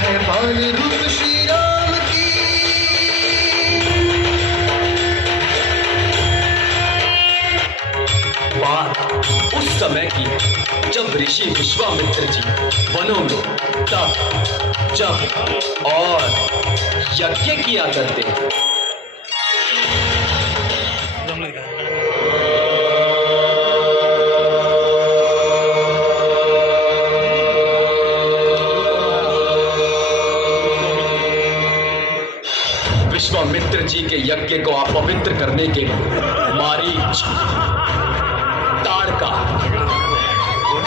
है बाल रूप श्री राम की। बात उस समय की जब ऋषि विश्वामित्र जी वनों में तप जप और यज्ञ किया करते हैं। विश्वामित्र जी के यज्ञ को अपवित्र करने के लिए मारीच, ताड़का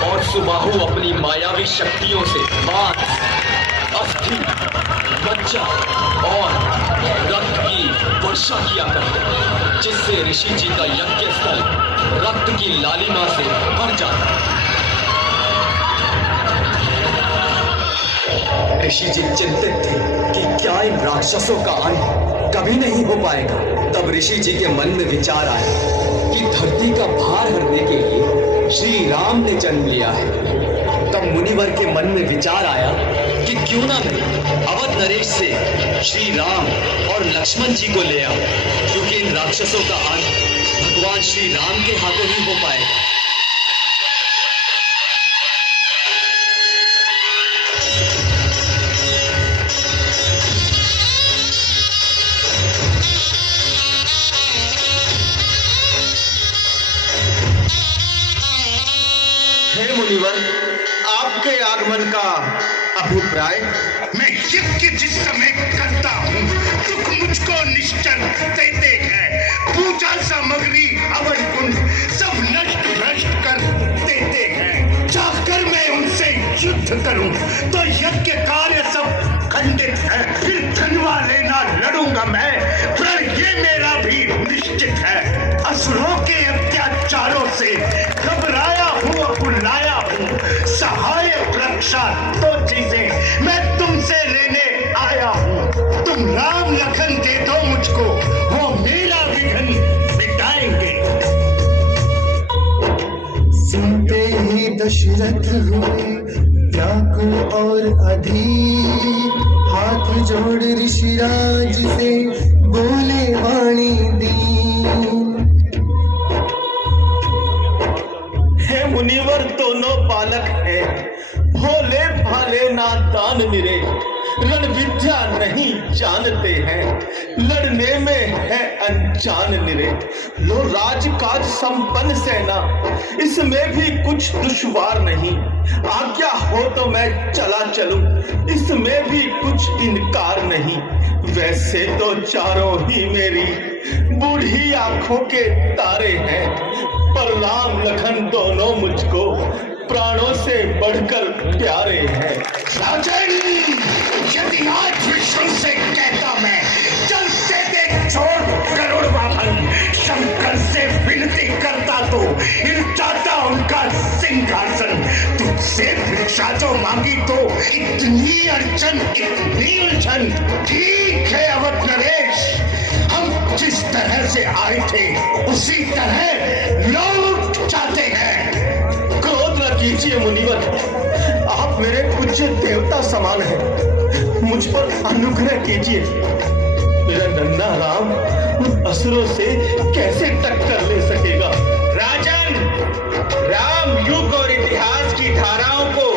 और सुबाहु अपनी मायावी शक्तियों से मांस, अस्थि, मज्जा और रक्त की वर्षा किया करते, जिससे ऋषि जी का यज्ञ स्थल रक्त की लालिमा से भर जाता। ऋषि जी चिंतित थे कि क्या इन राक्षसों का अंत कभी नहीं हो पाएगा। तब ऋषि जी के मन में विचार आया कि धरती का भार हरने के लिए श्री राम ने जन्म लिया है। तब मुनिवर के मन में विचार आया कि क्यों ना मैं अवध नरेश से श्री राम और लक्ष्मण जी को ले आऊं, क्योंकि इन राक्षसों का अंत भगवान श्री राम के हाथों ही हो पाएगा। हे मुनिवर, आपके आगमन का अभिप्राय? मैं यज्ञ जिस समय करता हूँ दुख मुझको निश्चल देते हैं, पूजा सामग्री अवन कुंड सब नष्ट भ्रष्ट कर देते हैं। चाहकर मैं उनसे युद्ध करूं तो यज्ञ कार्य सब खंडित है। फिर धनवा लेना लड़ूंगा मैं, प्रण ये मेरा भी निश्चित है। असुरों के अत्याचारों से घबराया हूँ, बुलाया हूँ सहायक रक्षा दो चीजें मैं तुमसे लेने आया हूँ। तुम राम लखन दे दो मुझको, वो मेरा विघ्न मिटाएंगे। सुनते ही दशरथ हुए व्याकुल और अधीर, हाथ जोड़ ऋषिराज से बोले वाणी दीन। हे मुनिवर, दोनों बालक हैं, भोले भाले नादान निरे, रण विद्या नहीं जानते हैं, लड़ने में है अनजान निरे। लो राजकाज संपन्न सेना, इसमें भी कुछ दुश्वार नहीं, आज्ञा हो तो मैं चला चलूं, इसमें भी कुछ इनकार नहीं। वैसे तो चारों ही मेरी बूढ़ी आंखों के तारे हैं, पर राम लखन दोनों मुझको प्राणों से बढ़कर प्यारे हैं। राजन, यदि आज विष्णु से कहता मैं चलते देख छोड़ करोड़ वाहन, शंकर से विनती करता तो हिलता उनका सिंहासन। तुझसे भिक्षा जो मांगी तो इतनी अड़चन, इतनी उलझन। ठीक है अवध नरेश, हम जिस तरह से आए थे उसी तरह लौट जाते हैं। क्रोध न कीजिए मुनिवर, आप मेरे पूज्य देवता समान हैं, मुझ पर अनुग्रह कीजिए। मेरा नन्हा राम उन असुरों से कैसे टक्कर ले सकेगा? राजन, राम युग और इतिहास की धाराओं को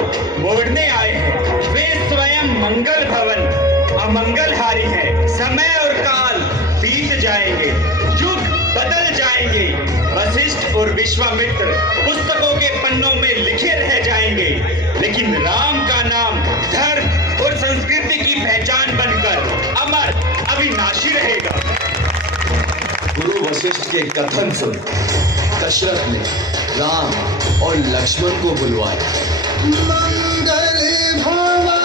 मोड़ने आए हैं। वे स्वयं मंगल भवन अमंगलहारी हैं। समय और काल बीत जाएंगे, युग बदल जाएंगे, वशिष्ठ और विश्वामित्र पुस्तकों के पन्नों में लिखे रह जाएंगे, लेकिन राम का नाम धर्म और संस्कृति की पहचान बनकर अमर अविनाशी रहेगा। गुरु वशिष्ठ के कथन सुन दशरथ ने राम और लक्ष्मण को बुलवाया। मंगल भवन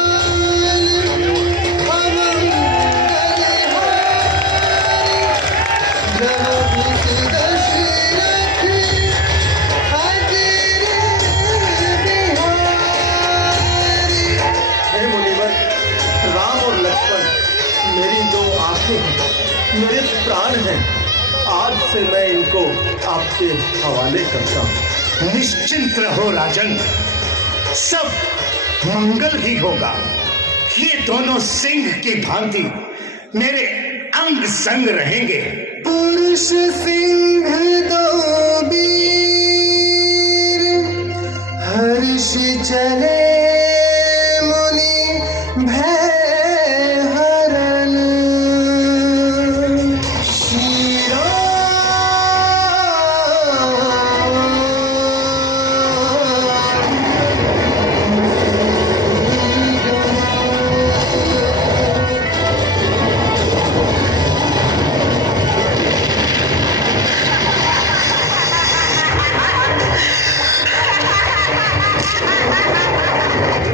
मेरी दो आंखें हैं, मेरे प्राण हैं। आज से मैं इनको आपके हवाले करता हूँ। निश्चिंत रहो राजन, सब मंगल ही होगा। ये दोनों सिंह की भांति मेरे अंग संग रहेंगे। पुरुष सिंह दो वीर, हर्ष चले मुनि भय हरन। शिरो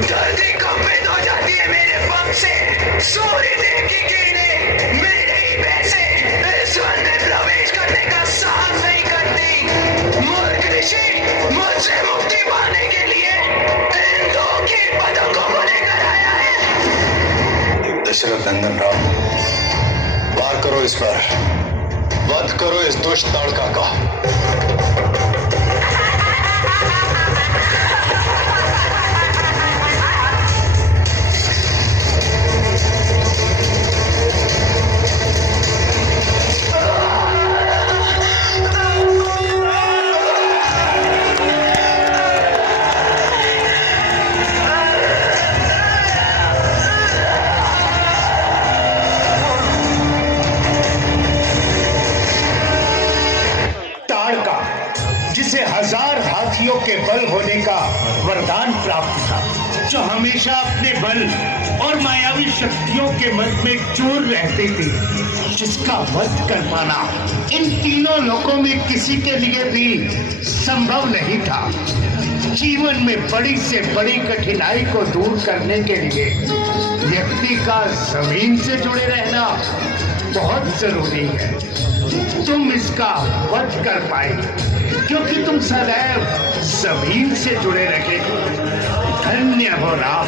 धरती कंपित हो जाती है मेरे पंख से, सूर्य देव की किरणें मेरे ही पैसे इस वन में प्रवेश करने का साहस नहीं करती। मूर्ख ऋषि मुझसे मुक्ति पाने के लिए इन दो की पतंगों को लेकर आया है। दशरथ नंदन राम, वार करो इस पर, वध करो इस दुष्ट ताड़का का। ताड़का, जिसे 1000 हाथियों के बल होने का वरदान प्राप्त था, जो हमेशा अपने बल और मायावी शक्तियों के मध्य में चूर रहते थे, जिसका वध कर पाना इन तीनों लोकों में किसी के लिए भी संभव नहीं था। जीवन में बड़ी से बड़ी कठिनाई को दूर करने के लिए व्यक्ति का जमीन से जुड़े रहना बहुत जरूरी है। तुम इसका वध कर पाए क्योंकि तुम सदैव जमीन से जुड़े रहे। धन्य हो राम,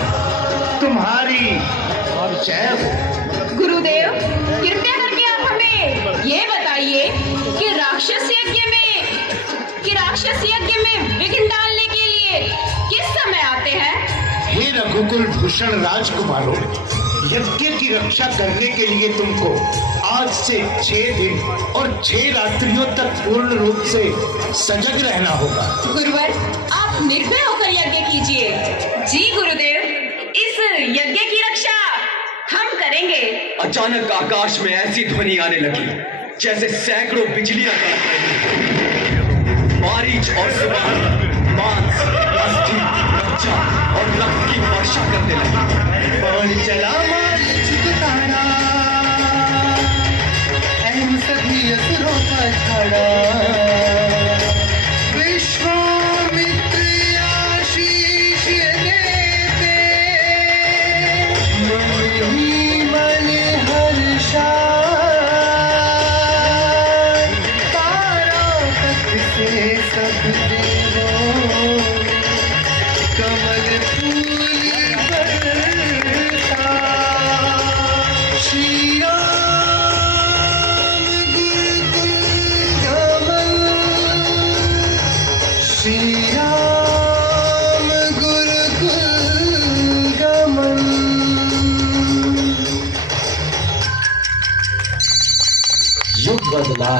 तुम्हारी जय हो। गुरुदेव, कृपया करके आप हमें ये बताइए कि राक्षस यज्ञ में विघ्न डालने के लिए किस समय आते हैं? हे रघुकुल भूषण राजकुमारों, यज्ञ की रक्षा करने के लिए तुमको आज से 6 दिन और 6 रात्रियों तक पूर्ण रूप से सजग रहना होगा। गुरुवर, आप निर्भय होकर यज्ञ कीजिए। जी गुरुदेव, इस यज्ञ की रक्षा हम करेंगे। अचानक आकाश में ऐसी ध्वनि आने लगी जैसे सैकड़ों बिजलियां कड़क रही। मारीच और सुबह मांस, अस्थि, मज्जा और रक्त की वर्षा करने लगी। और चला मार्च तारा, एम सभी असुरों का छाड़ा। विश्वामित्र आशीष देते, मनी मन हर्षा। तारा तक से सब देवों, कमल फूल बरसा। श्री राम गुरुकुल कमल, श्री राम गुरुकुल कमल। युग बदला